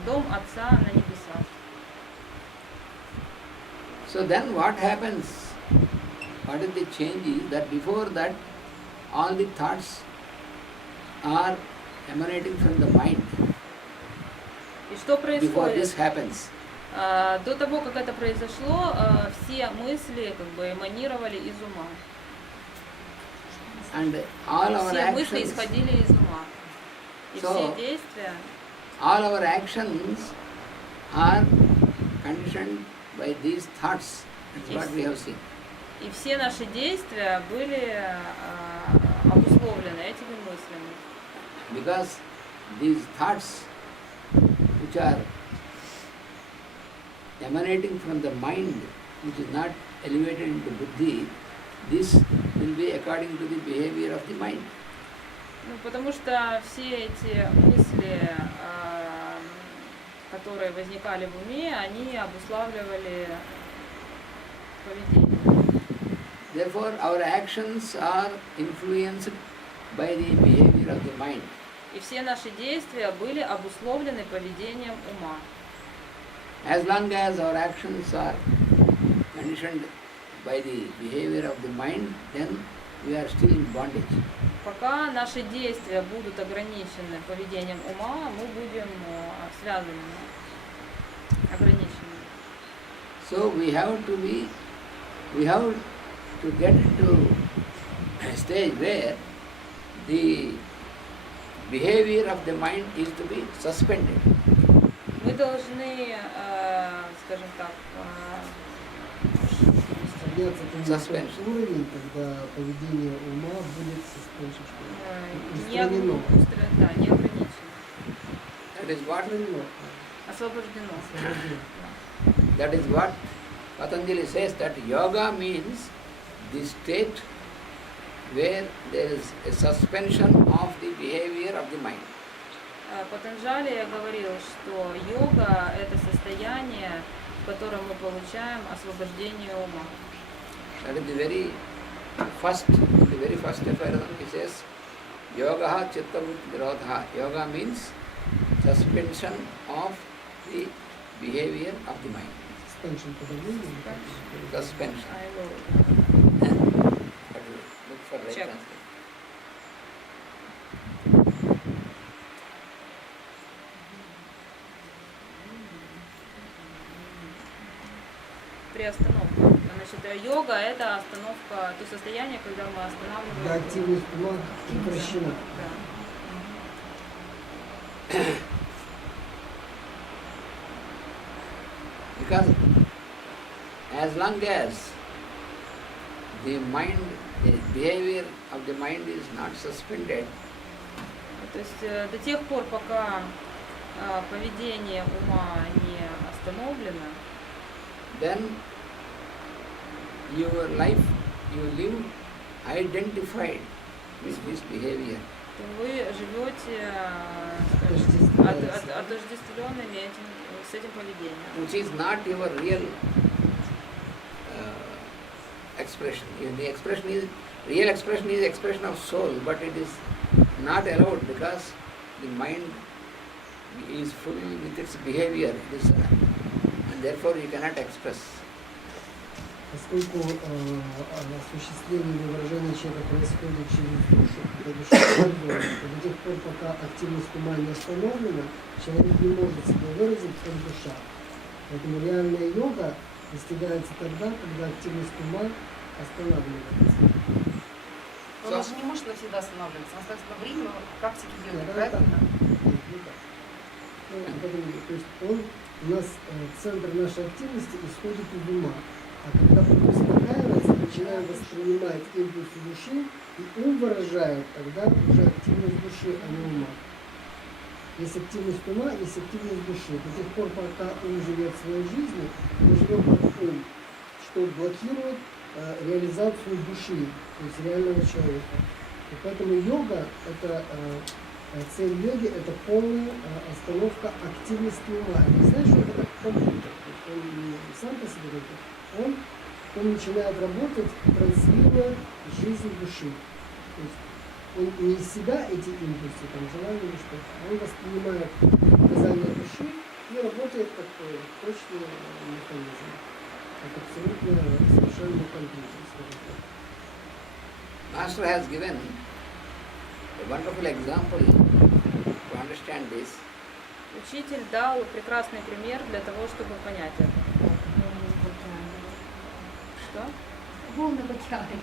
в дом Отца на небесах. So then what happens? What is the change is that before that all the thoughts are emanating from the mind. И что Before this происходит? happens. До того, как это произошло, все мысли как бы эманировали из ума. And all our Все мысли actions, исходили из ума. И So, все действия, all our actions are conditioned by these thoughts. That's what we have seen. и все наши действия были обусловлены этими мыслями. Because these thoughts which are emanating from the mind, which is not elevated into buddhi, this will be according to the behavior of the mind. Ну, потому что все эти мысли, которые возникали в уме, они обуславливали поведение. Therefore, our actions are influenced by the behavior of the mind. И все наши действия были обусловлены поведением ума. As long as our actions are conditioned by the behavior of the mind, then we are still in bondage. Пока наши действия будут ограничены поведением ума, мы будем связаны, ограничены. So we have to get into a stage where the behavior of the mind is to be suspended. Мы должны, скажем так, подняться к Suspension. уровень, когда поведение ума будет не устранено. ограничено, That is what освобождено. that is what Patanjali says, that yoga means the state where there is a suspension of the behavior of the mind. Патанджали говорил, что йога – это состояние, в котором мы получаем освобождение ума. That is the very first affair. He says, yoga chitta nirodha. Yoga means suspension of the behavior of the mind. Suspension подавления. Suspension. I will Look for right Check. translation. приостановка. Значит, йога – это остановка, то состояние, когда мы Когда останавливаем. активность ума прекращена. Да. Because as long as the mind, the behavior of the mind is not suspended, То есть до тех пор, пока поведение ума не остановлено, then your life, you live identified with this behavior. то вы живете отождествленными с этим поведением. Which is not your real expression. The real expression is expression of soul, but it is not allowed because the mind is full with its behavior, and therefore you cannot express. Поскольку осуществление или выражение человека происходит через душу, это душа до тех пор, пока активность ума не остановлена, человек не может себя выразить как душа. Поэтому реальная йога достигается тогда, когда активность ума останавливается. Но она же не может навсегда останавливаться, она остается на время практики йоги, Да, правильно? То есть у нас центр нашей активности исходит из ума. А когда ум успокаивается, начинаем воспринимать импульсы души, и ум выражает тогда уже активность души, а не ума. Есть активность ума, есть активность души. До тех пор, пока ум живет своей жизнью, мы живем как ум, что блокирует реализацию души, то есть реального человека. И поэтому йога, это цель йоги, это полная остановка активности ума. Не знаешь, что это как компьютер. Он не сам по себе работает. Он начинает работать, транслируя жизнь души. То есть он не из себя эти импульсы, там, желания или что-то, а он воспринимает указания души точный механизм, как абсолютно совершенный компьютер, скажем так. Master has given a wonderful example to understand this. Учитель дал прекрасный пример для того, чтобы понять это. Что? Волны в океане.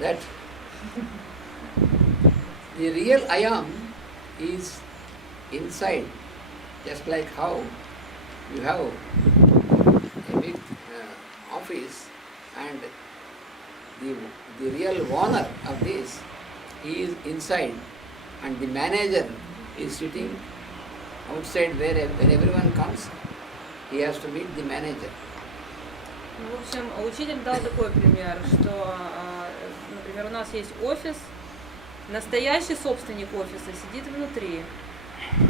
That the real I am is inside, just like how you have a big office and the real owner of this, he is inside and the manager is sitting outside where when everyone comes, he has to meet the manager. Ну, в общем, учитель дал такой пример, что, например, у нас есть офис, настоящий собственник офиса сидит внутри,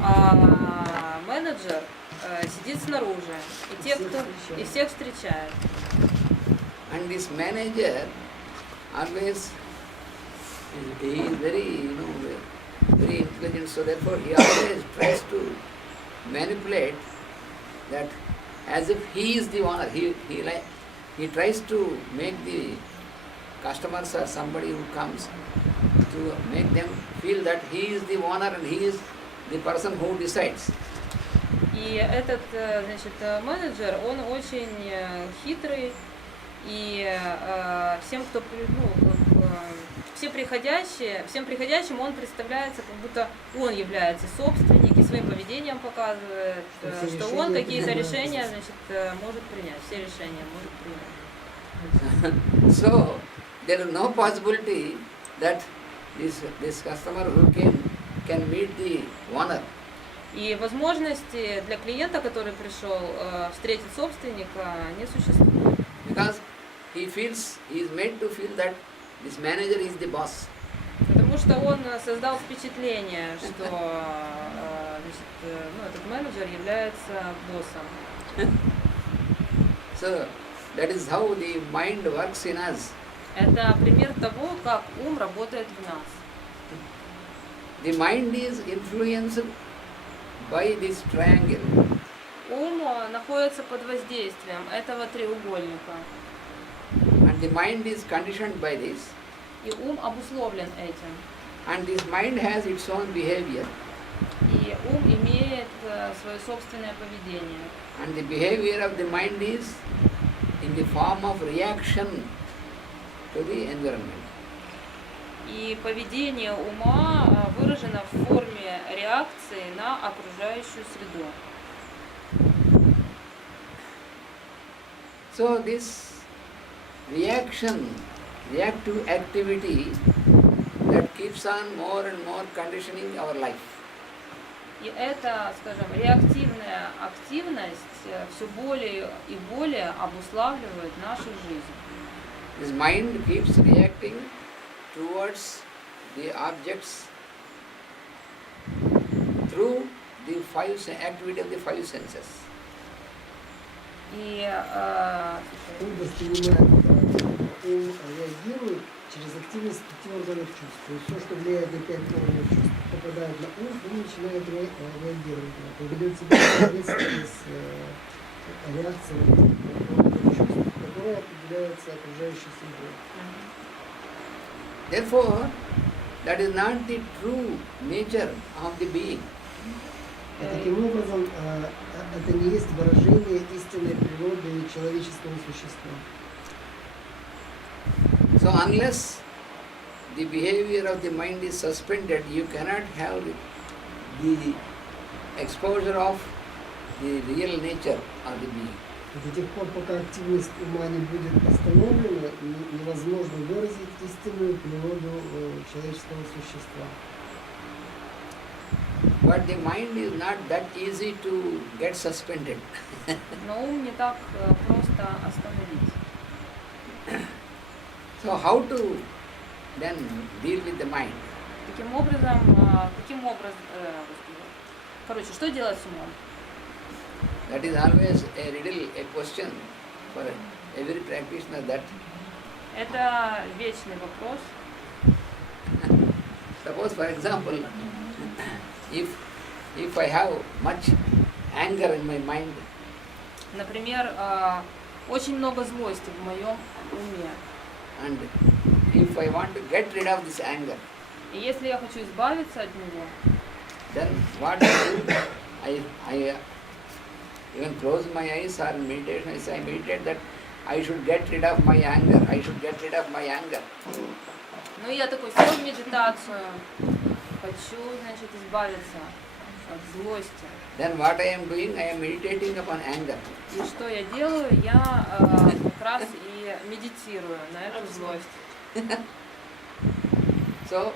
а менеджер сидит снаружи, и те, кто и всех встречает. And this manager always, he is very, very intelligent, so therefore he always tries to manipulate that as if he is the owner. He tries to make the customers or somebody who comes to make them feel that he is the owner and he is the person who decides. И этот, значит, менеджер, он очень хитрый, и всем, кто, всем приходящим он представляется, как будто он является собственник и своим поведением показывает, что он какие-то решения, значит, может принять, все решения может принять. So there is no possibility that this customer who came can meet the owner. И возможности для клиента, который пришел, встретить собственника, не существует. Because he is made to feel that this manager is the boss. Потому что он создал впечатление, что значит, этот менеджер является боссом. So that is how the mind works in us. Это пример того, как ум работает в нас. The mind is influenced by this triangle. Ум находится под воздействием этого треугольника. And the mind is conditioned by this. И ум обусловлен этим. And this mind has its own behavior. И ум имеет свое собственное поведение. And the behavior of the mind is in the form of reaction to the environment. И поведение ума выражено в форме реакции на окружающую среду. So this reactive activity that keeps on more and more conditioning our life. И эта, скажем, реактивная активность все более и более обуславливает нашу жизнь. This mind keeps reacting towards the objects through the activity of the five senses. И Он воспринимает, он реагирует через активность 5 органов чувств. То есть все, что влияет на 5 органов чувств, попадает на ум, он начинает реагировать. Он ведет себя соответственно с реакцией органов чувств, которая определяется окружающей средой. Therefore, that is not the true nature of the being. И таким образом, это не есть выражение истинной природы человеческого существа. So unless the behavior of the mind is suspended, you cannot have the exposure of the real nature of the being. До тех пор, пока активность ума не будет остановлена, невозможно выразить истинную природу человеческого существа. But the mind is not that easy to get suspended. но ум не так просто остановить. So how to then deal with the mind? Каким образом, короче, что делать с умом? That is always a riddle, a question for every practitioner that. Это вечный вопрос. So Suppose, for example, if I have much anger in my mind, Например, очень много злости в моем уме. and if I want to get rid of this anger, И если я хочу избавиться от него, then what I do, I even close my eyes or in meditation, I meditate that I should get rid of my anger, I should get rid of my anger. ну я такой сел в медитацию, хочу, значит, избавиться от злости. Then what I am doing, I am meditating upon anger. И что я делаю? Я как раз и медитирую на эту злость. So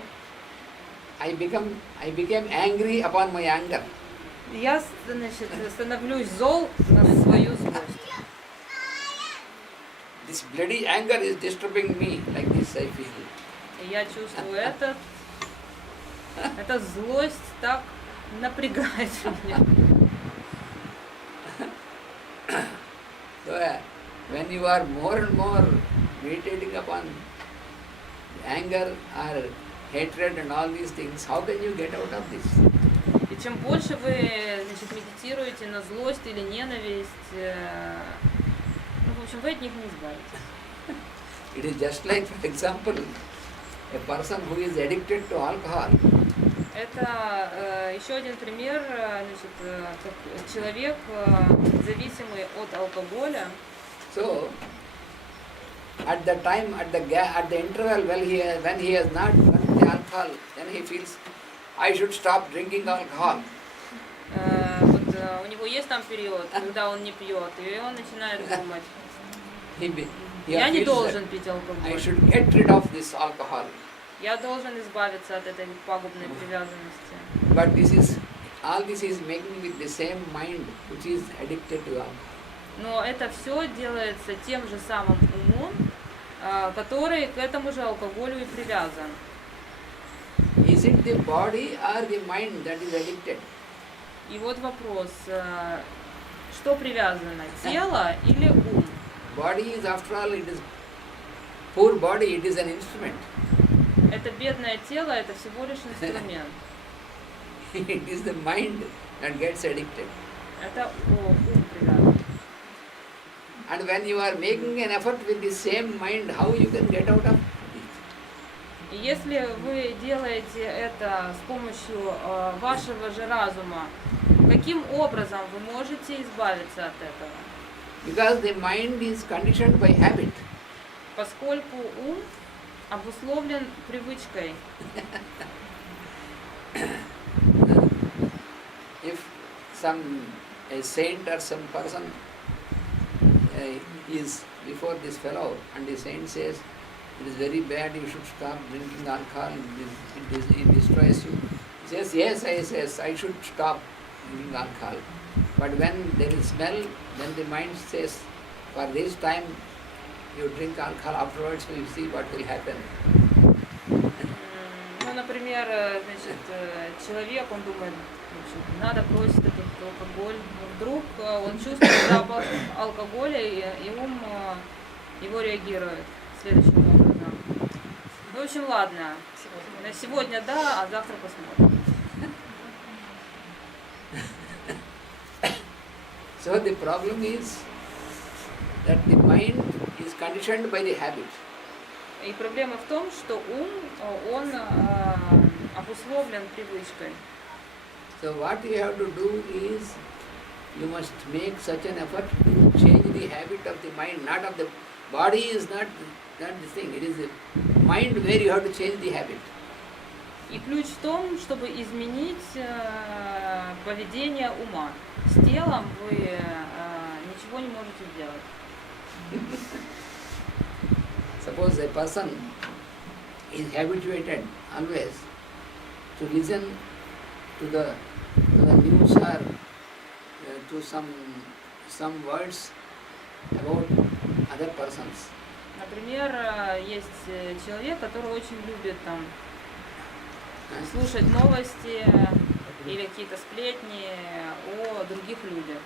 I became angry upon my anger. Я, значит, становлюсь зол на свою злость. This bloody anger is disturbing me, like this I feel. И я чувствую эта злость так напрягает меня. So when you are more and more meditating upon anger or hatred and all these things, how can you get out of this? И чем больше вы, значит, медитируете на злость или ненависть, ну, в общем, вы от них не избавитесь. It is just like, for example, a person who is addicted to alcohol. Это еще один пример, значит, как человек, зависимый от алкоголя. So, at the time, at the interval when he has not drunk the alcohol, then he feels, I should stop drinking alcohol. Вот у него есть там период, когда он не пьет, и он начинает думать, я не должен пить I алкоголь. should get rid of this alcohol. Я должен избавиться от этой пагубной привязанности. But all this is making with the same mind which is addicted to alcohol. Но это все делается тем же самым умом, который к этому же алкоголю и привязан. Is it the body or the mind that is addicted? И вот вопрос, что привязано, тело или ум? Body is, after all, it is poor body, it is an instrument. Это бедное тело, это всего лишь инструмент. It is the mind that gets addicted. Это ум привязан. And when you are making an effort with the same mind, how you can get out of it? И если вы делаете это с помощью вашего же разума, каким образом вы можете избавиться от этого? Because the mind is conditioned by habit. Поскольку ум обусловлен привычкой. If a saint or some person is before this fellow and the saint says, it is very bad, you should stop drinking alcohol, it destroys you. He says, yes, I should stop drinking alcohol. But when there is smell, then the mind says, for this time you drink alcohol, afterwards we will see what will happen. Ну, например, значит, человек, он думает, надо бросить этот алкоголь. Но вдруг он чувствует запах алкоголя, и ум его реагирует следующим образом. Ну, в общем, ладно. На сегодня да, а завтра посмотрим. So the problem is that the mind is conditioned by the habit. И проблема в том, что ум, он обусловлен привычкой. So what you have to do is, you must make such an effort to change the habit of the mind, not of the body is not the thing, it is the mind where you have to change the habit. И ключ в том, чтобы изменить поведение ума. С телом вы ничего не можете сделать. Suppose a person is habituated always to listen to the news or to some words about other persons. Например, есть человек, который очень любит там слушать новости или какие-то сплетни о других людях.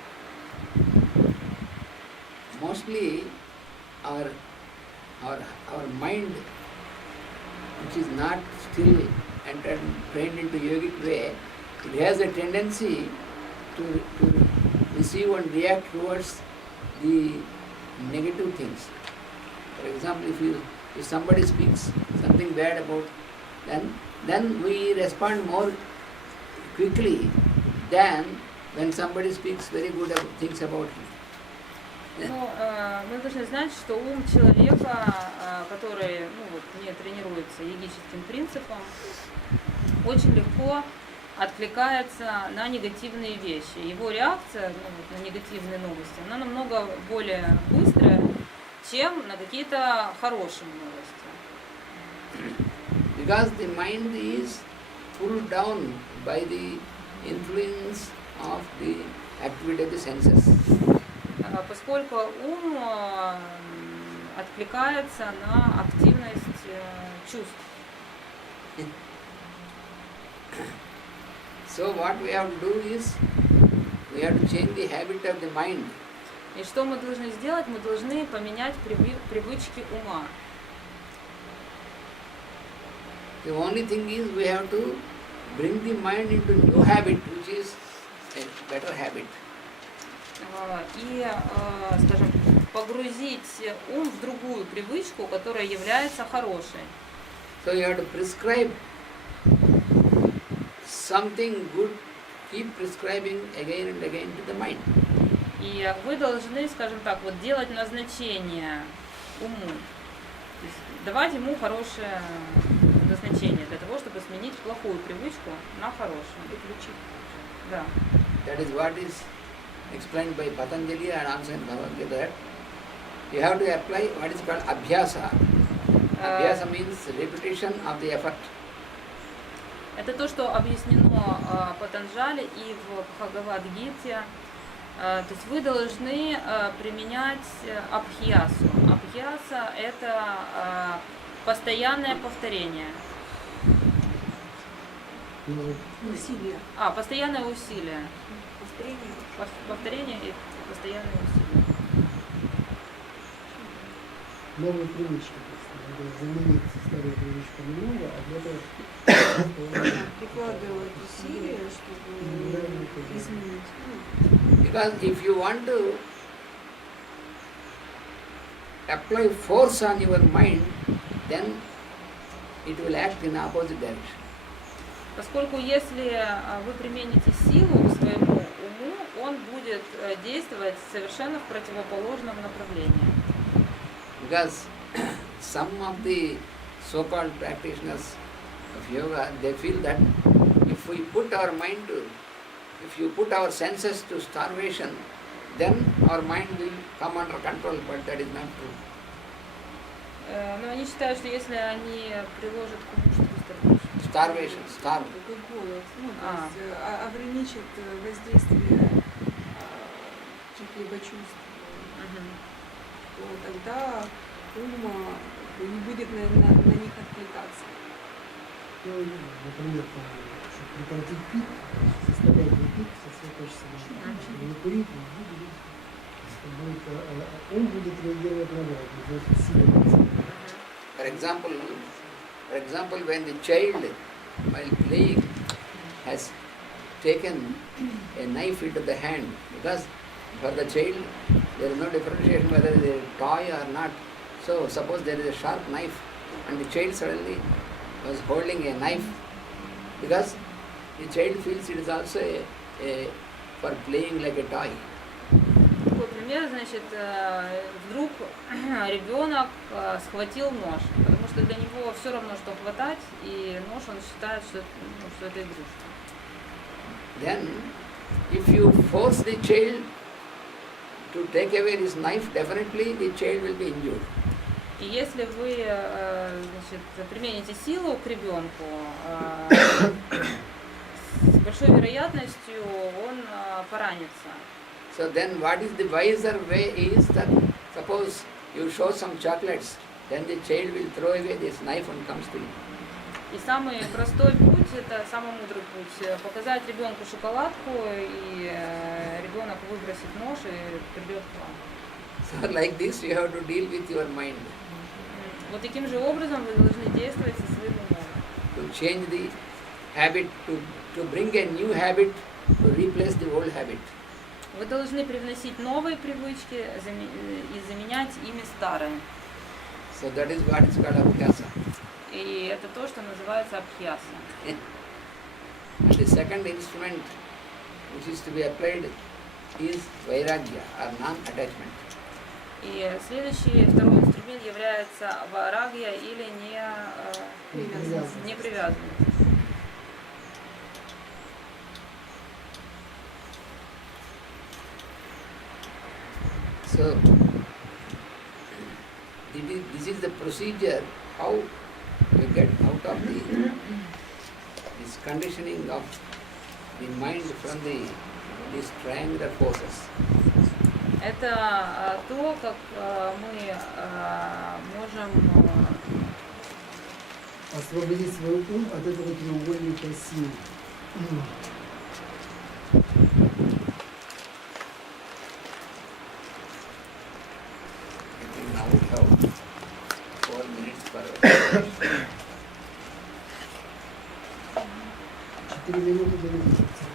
Mostly our mind which is not still entered, trained into yogic way, it has a tendency to receive and react towards the negative things. For example, if somebody speaks something bad about, then we respond more quickly than when somebody speaks very good things about him. Ну, мы должны знать, что ум человека, который не тренируется йогическим принципом, очень легко откликается на негативные вещи. Его реакция на негативные новости, она намного более быстрая, чем на какие-то хорошие новости. Because the mind is pulled down by the influence of the activity of the senses. Поскольку ум откликается на активность чувств. So what we have to do is, we have to change the habit of the mind. И что мы должны сделать? Мы должны поменять привычки ума. The only thing is we have to bring the mind into new habit, which is a better habit. И, скажем, погрузить ум в другую привычку, которая является хорошей. So you have to prescribe something good, keep prescribing again and again to the mind. И вы должны, скажем так, вот делать назначение уму. То есть давать ему хорошее назначение для того, чтобы сменить плохую привычку на хорошую. Да. That is what is explained by Patanjali and also in Bhagavad Gita, that you have to apply what is called abhyasa. Abhyasa means repetition of the effort. Это то, что объяснено Патанджали и в Бхагавад-гите. То есть вы должны применять абхьясу. Абхьяса – это постоянное повторение. Усилия. Постоянное усилие. Повторение и постоянное усилие. Новые привычки. Надо заменить старую привычку на новую, а для этого Прикладывать усилия, чтобы изменить. Because if you want to apply force on your mind, then it will act in opposite direction. Поскольку если вы примените силу к своему уму, он будет действовать совершенно в противоположном направлении. Because some of the so-called practitioners of yoga, they feel that if we put our mind to, if you put our senses to starvation, then our mind will come under control, but that is not true. Но они считают, что если они приложат к уму, что Starvation, starve. Такой голод, ну, то А. есть ограничит воздействие каких-либо чувств, то тогда ум не будет на них откликаться. Ну, например, чтобы прекратить пить, заставлять не пить со своей качественной не курить, он будет реагировать на это, усиливаться. For example, when the child, while playing, has taken a knife into the hand, because for the child there is no differentiation whether it is a toy or not. So suppose there is a sharp knife and the child suddenly was holding a knife, because the child feels it is also for playing like a toy. Такой пример, значит, вдруг ребенок схватил нож, потому что для него все равно, что хватать, и нож он считает, что это игрушка. Then, if you force the child to take away this knife, definitely the child will be injured. И если вы, значит, примените силу к ребенку, с большой вероятностью он поранится. So then what is the wiser way is that suppose you show some chocolates, then the child will throw away this knife and comes to you. И самый простой путь, это самый мудрый путь, показать ребенку шоколадку, и ребенок выбросит нож и придет к вам. So like this you have to deal with your mind. Вот таким же образом вы должны действовать со своим умом. To change the habit, to bring a new habit, to replace the old habit. Вы должны привносить новые привычки и заменять ими старые. So that is what is called abhyasa. И это то, что называется абхьяса. And the second instrument which is to be applied is vairagya or non-attachment. И следующий, второй инструмент является варагья или непривязанность. So this is the procedure how we get out of this conditioning of the mind from these triangular forces. Это то, как мы можем освободить свой ум от этого треугольника сил. I think now we have 4 minutes for 4 минуты до медитации.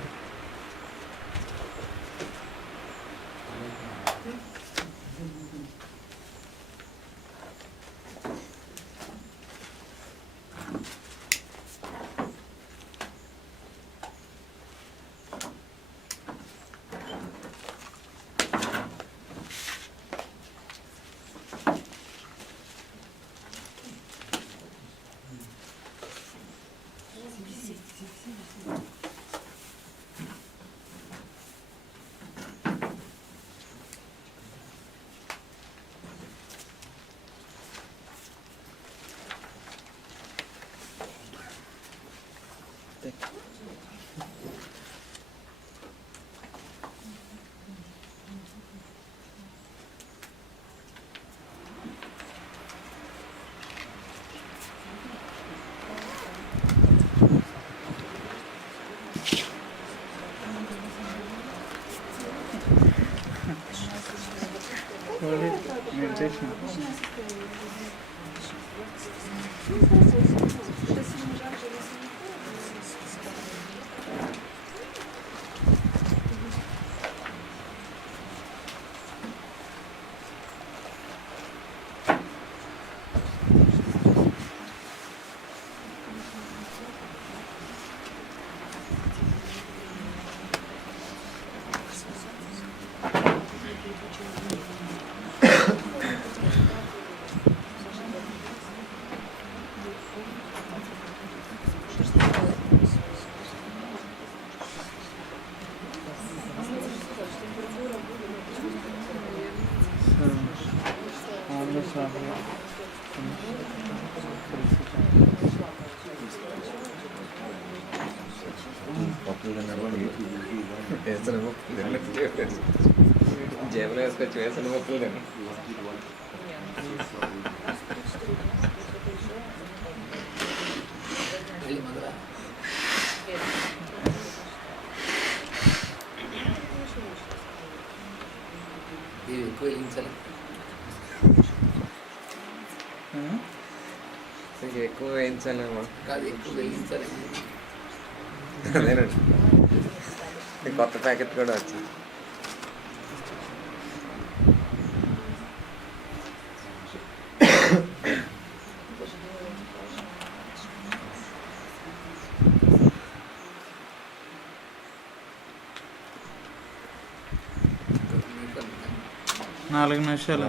Meditation. ఎక్కువ వేయించాలేమో కాదు ఎక్కువ వేయించాలేమో అదేనండి కొత్త ప్యాకెట్ కూడా వచ్చింది నాలుగు నిమిషాలు